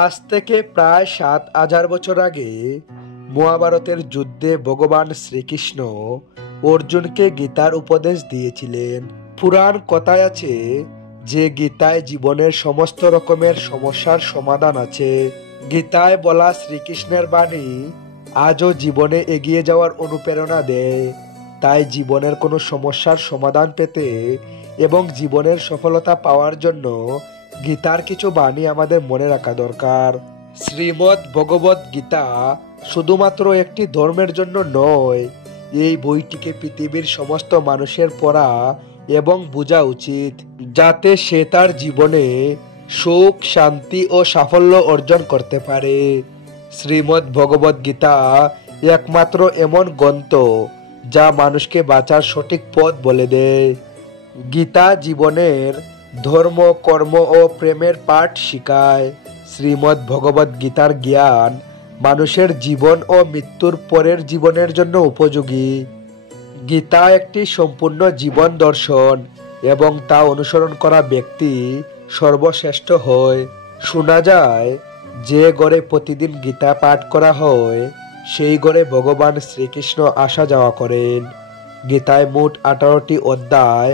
আজ থেকে প্রায় ৭,০০০ বছর আগে মহাভারতের যুদ্ধে ভগবান শ্রীকৃষ্ণ অর্জুনকে গীতার উপদেশ দিয়েছিলেন। পুরাণ কথায় আছে যে গীতায় জীবনের সমস্ত রকমের সমস্যার সমাধান আছে। গীতায় বলা শ্রীকৃষ্ণের বাণী আজও জীবনে এগিয়ে যাওয়ার অনুপ্রেরণা দেয়। তাই জীবনের কোনো সমস্যার সমাধান পেতে এবং জীবনের সফলতা পাওয়ার জন্য গীতার কিছু বাণী আমাদের মনে রাখা দরকার। শ্রীমদ্ ভগবদ গীতা শুধুমাত্র একটি ধর্মের জন্য নয়, এই বইটিকে পৃথিবীর সমস্ত মানুষের পড়া এবং বোঝা উচিত, যাতে সে তার জীবনে সুখ, শান্তি ও সাফল্য অর্জন করতে পারে। শ্রীমদ্ ভগবদ গীতা একমাত্র এমন গ্রন্থ যা মানুষকে বাঁচার সঠিক পথ বলে দেয়। গীতা জীবনের ধর্ম, কর্ম ও প্রেমের পাঠ শিখায়। শ্রীমদ্ ভগবদ গীতার জ্ঞান মানুষের জীবন ও মৃত্যুর পরের জীবনের জন্য উপযোগী। গীতা একটি সম্পূর্ণ জীবন দর্শন এবং তা অনুসরণ করা ব্যক্তি সর্বশ্রেষ্ঠ হয়। শোনা যায় যে ঘরে প্রতিদিন গীতা পাঠ করা হয় সেই ঘরে ভগবান শ্রীকৃষ্ণ আসা যাওয়া করেন। গীতায় মোট 18টি অধ্যায়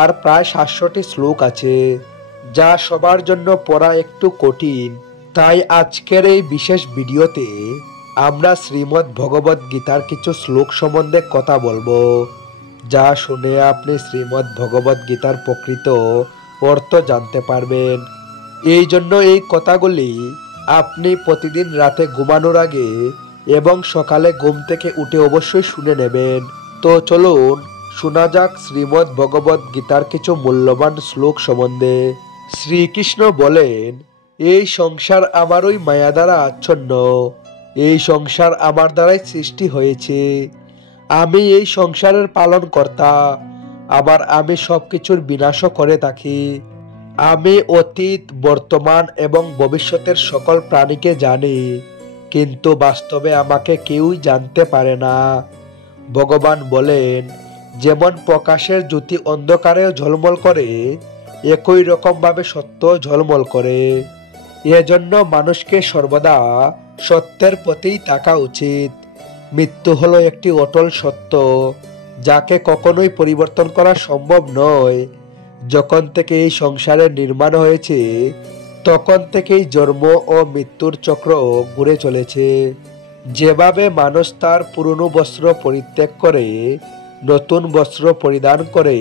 আর প্রায় 700টি শ্লোক আছে, যা সবার জন্য পড়া একটু কঠিন। তাই আজকের এই বিশেষ ভিডিওতে আমরা শ্রীমদ্ ভগবদ গীতার কিছু শ্লোক সম্বন্ধে কথা বলবো, যা শুনে আপনি শ্রীমদ্ ভগবদ গীতার প্রকৃত অর্থ জানতে পারবেন। এই জন্য এই কথাগুলি আপনি প্রতিদিন রাতে ঘুমানোর আগে এবং সকালে ঘুম থেকে উঠে অবশ্যই শুনে নেবেন। তো চলুন শোনা যাক শ্রীমদ্ ভগবদ গীতার কিছু মূল্যবান শ্লোক সম্বন্ধে। শ্রীকৃষ্ণ বলেন, এই সংসার আমারই মায়া দ্বারা আচ্ছন্ন। এই সংসার আমার দ্বারাই সৃষ্টি হয়েছে। আমি এই সংসারের পালন কর্তা, আবার আমি সবকিছুর বিনাশও করে থাকি। আমি অতীত, বর্তমান এবং ভবিষ্যতের সকল প্রাণীকে জানি, কিন্তু বাস্তবে আমাকে কেউই জানতে পারে না। ভগবান বলেন, যেমন প্রকাশের জ্যোতি অন্ধকারেও ঝলমল করে, একই রকমভাবে সত্য ঝলমল করে। এজন্য মানুষকে সর্বদা সত্যের প্রতিই থাকা উচিত। মৃত্যু হলো একটি অটল সত্য, যাকে কখনোই পরিবর্তন করা সম্ভব নয়। যখন থেকে এই সংসারের নির্মাণ হয়েছে তখন থেকেই জন্ম ও মৃত্যুর চক্র ঘুরে চলেছে। যেভাবে মানুষ তার পুরনো বস্ত্র পরিত্যাগ করে নতুন বস্ত্র পরিধান করে,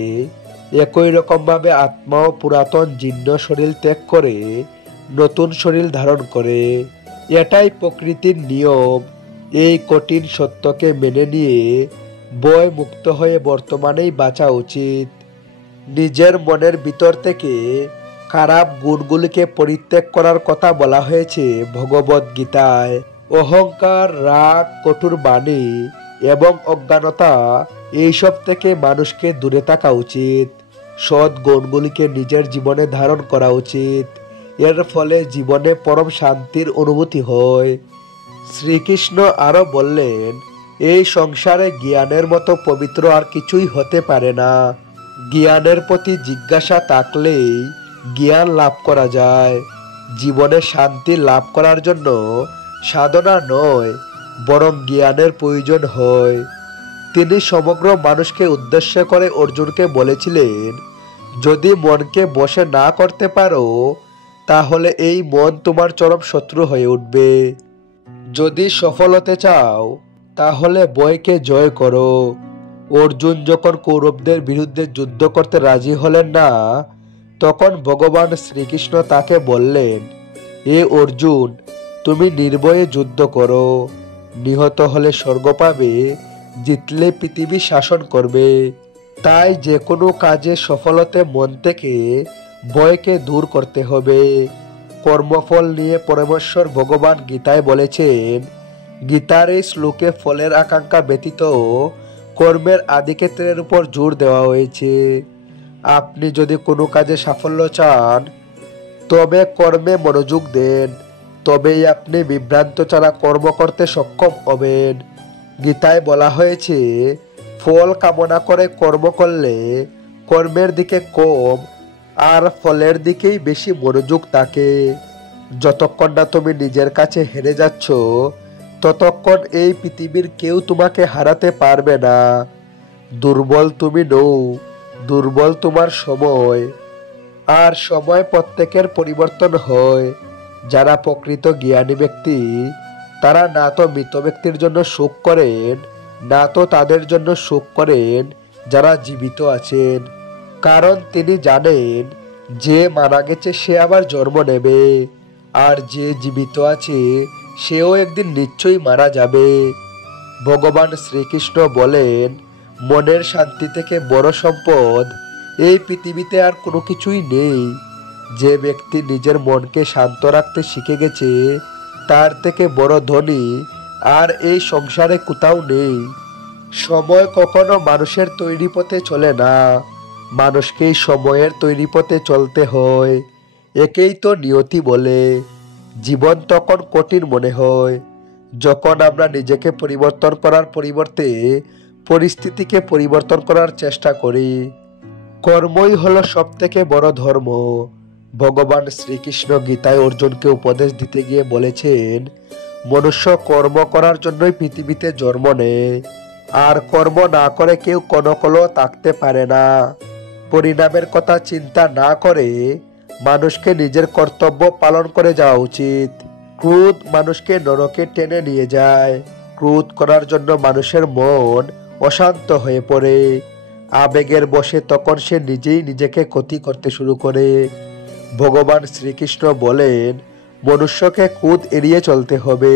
একই রকমভাবে আত্মাও পুরাতন জীর্ণ শরীর ত্যাগ করে নতুন শরীর ধারণ করে। এটাই প্রকৃতির নিয়ম। এই কঠিন সত্যকে মেনে নিয়ে ভয় মুক্ত হয়ে বর্তমানেই বাঁচা উচিত। নিজের মনের ভিতর থেকে খারাপ গুণগুলিকে পরিত্যাগ করার কথা বলা হয়েছে ভগবদ গীতায়। অহংকার, রাগ, কঠোর বাণী এবং অজ্ঞানতা এইসব থেকে মানুষকে দূরে থাকা উচিত। সৎ গুণগুলিকে নিজের জীবনে ধারণ করা উচিত। এর ফলে জীবনে পরম শান্তির অনুভূতি হয়। শ্রীকৃষ্ণ আরো বললেন, এই সংসারে জ্ঞানের মতো পবিত্র আর কিছুই হতে পারে না। জ্ঞানের প্রতি জিজ্ঞাসা থাকলেই জ্ঞান লাভ করা যায়। জীবনে শান্তি লাভ করার জন্য সাধনা নয়, বরং জ্ঞানের প্রয়োজন হয়। তিনি সমগ্র মানুষকে উদ্দেশ্য করে অর্জুনকে বলেছিলেন, যদি মনকে বশে না করতে পারো তাহলে এই মন তোমার চরম শত্রু হয়ে উঠবে। যদি সফল হতে চাও তাহলে ভয়কে জয় করো। অর্জুন যখন কৌরবদের বিরুদ্ধে যুদ্ধ করতে রাজি হলেন না, তখন ভগবান শ্রীকৃষ্ণ তাকে বললেন, এ অর্জুন, তুমি নির্ভয়ে যুদ্ধ করো। নিহত হলে স্বর্গ পাবে, জিতলে পৃথিবী শাসন করবে। তাই যে কোনো কাজে সফল হতে মন থেকে ভয়কে দূর করতে হবে। কর্মফল নিয়ে পরমেশ্বর ভগবান গীতায় বলেছেন, গীতার এই শ্লোকে ফলের আকাঙ্ক্ষা ব্যতীত কর্মের আধিক্যের উপর জোর দেওয়া হয়েছে। আপনি যদি কোনো কাজে সাফল্য চান তবে কর্মে মনোযোগ দেন, তবেই আপনি বিভ্রান্ত ছাড়া কর্ম করতে সক্ষম হবেন। গীতায় বলা হয়েছে, ফল কামনা করে কর্ম করলে কর্মের দিকে কম আর ফলের দিকেই বেশি মনোযোগ থাকে। যতক্ষণ না তুমি নিজের কাছে হেরে যাচ্ছ ততক্ষণ এই পৃথিবীর কেউ তোমাকে হারাতে পারবে না। দুর্বল তুমি নও, দুর্বল তোমার সময়। আর সময় প্রত্যেকের পরিবর্তন হয়। যারা প্রকৃত জ্ঞানী ব্যক্তি তারা না তো মৃত ব্যক্তির জন্য শোক করেন, না তো তাদের জন্য শোক করেন যারা জীবিত আছেন। কারণ তিনি জানেন যে মারা গেছে সে আবার জন্ম নেবে, আর যে জীবিত আছে সেও একদিন নিশ্চয়ই মারা যাবে। ভগবান শ্রীকৃষ্ণ বলেন, মনের শান্তি থেকে বড় সম্পদ এই পৃথিবীতে আর কোনো কিছুই নেই। যে ব্যক্তি নিজের মনকে শান্ত রাখতে শিখে গেছে তার থেকে বড় ধনী আর এই সংসারে কোথাও নেই। সময় কখনো মানুষের তৈরি পথে চলে না, মানুষকেই সময়ের তৈরি পথে চলতে হয়। একেই তো নিয়তি বলে। জীবন তখন কঠিন মনে হয় যখন আমরা নিজেকে পরিবর্তন করার পরিবর্তে পরিস্থিতিকে পরিবর্তন করার চেষ্টা করি। কর্মই হলো সব থেকে বড় ধর্ম। ভগবান শ্রীকৃষ্ণ গীতায় অর্জুনকে উপদেশ দিতে গিয়ে বলেছেন, মনুষ্য কর্ম করার জন্যই পৃথিবীতে জন্ম নেয়, আর কর্ম না করে কেউ কোনোকালেও থাকতে পারে না। পরিণামের কথা চিন্তা না করে মানুষকে নিজের কর্তব্য পালন করে যাওয়া উচিত। ক্রোধ মানুষকে নরকে টেনে নিয়ে যায়। ক্রোধ করার জন্য মানুষের মন অশান্ত হয়ে পড়ে। আবেগের বশে তখন সে নিজেই নিজেকে ক্ষতি করতে শুরু করে। ভগবান শ্রীকৃষ্ণ বলেন, মনুষ্যকে ক্রোধ এড়িয়ে চলতে হবে।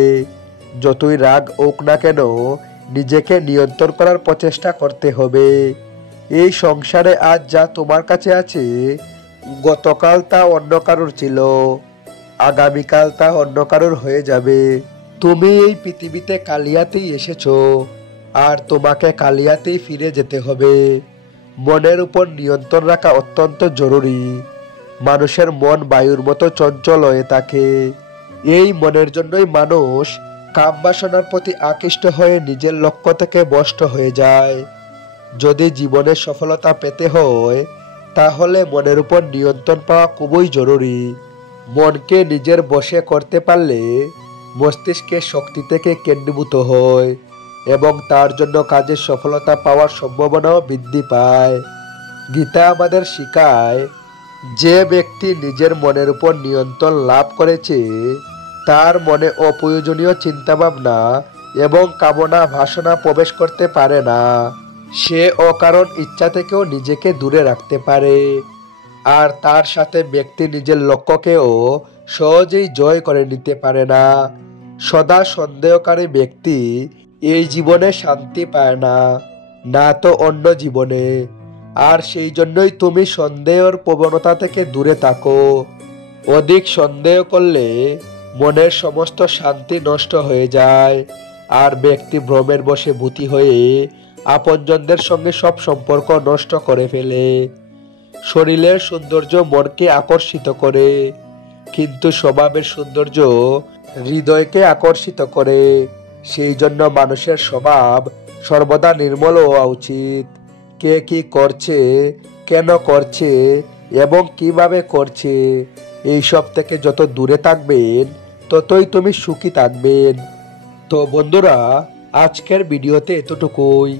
যতই রাগ হোক না কেন নিজেকে নিয়ন্ত্রণ করার প্রচেষ্টা করতে হবে। এই সংসারে আজ যা তোমার কাছে আছে গতকাল তা অন্য কারোর ছিল, আগামীকাল তা অন্য কারোর হয়ে যাবে। তুমি এই পৃথিবীতে কালিয়াতেই এসেছো, আর তোমাকে কালিয়াতেই ফিরে যেতে হবে। মনের উপর নিয়ন্ত্রণ রাখা অত্যন্ত জরুরি। মানুষের মন বায়ুর মতো চঞ্চল হয়ে থাকে। এই মনের জন্যই মানুষ কাম বাসনার প্রতি আকৃষ্ট হয়ে নিজের লক্ষ্য থেকে ভ্রষ্ট হয়ে যায়। যদি জীবনে সফলতা পেতে হয় তাহলে মনের উপর নিয়ন্ত্রণ পাওয়া খুবই জরুরি। মনকে নিজের বশে করতে পারলে মস্তিষ্কের শক্তি থেকে কেন্দ্রীভূত হয় এবং তার জন্য কাজের সফলতা পাওয়ার সম্ভাবনাও বৃদ্ধি পায়। গীতা আমাদের শেখায়, যে ব্যক্তি নিজের মনের উপর নিয়ন্ত্রণ লাভ করেছে তার মনে অপ্রয়োজনীয় চিন্তাভাবনা এবং কামনা বাসনা প্রবেশ করতে পারে না। সে অকারণ ইচ্ছা থেকেও নিজেকে দূরে রাখতে পারে, আর তার সাথে ব্যক্তি নিজের লক্ষ্যকেও সহজেই জয় করে নিতে পারে না। সদা সন্দেহকারী ব্যক্তি এই জীবনে শান্তি পায় না, না তো অন্য জীবনে। আর সেই জন্যই তুমি সন্দেহের প্রবণতা থেকে দূরে থাকো। অধিক সন্দেহ করলে মনের সমস্ত শান্তি নষ্ট হয়ে যায়, আর ব্যক্তি ভ্রমের বশে ভূতি হয়ে আপনজনদের সঙ্গে সব সম্পর্ক নষ্ট করে ফেলে। শরীরের সৌন্দর্য মনকে আকর্ষিত করে, কিন্তু স্বভাবের সৌন্দর্য হৃদয়কে আকর্ষিত করে। সেই জন্য মানুষের স্বভাব সর্বদা নির্মল হওয়া উচিত। কে কি করছে, কেন করছে এবং কিভাবে করছে এইসব থেকে যত দূরে থাকবেন ততই তুমি সুখী থাকবেন। তো বন্ধুরা, আজকের ভিডিওতে এতটুকুই।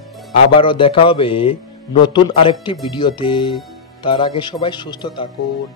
আবারও দেখা হবে নতুন আরেকটি ভিডিওতে। তার আগে সবাই সুস্থ থাকুন।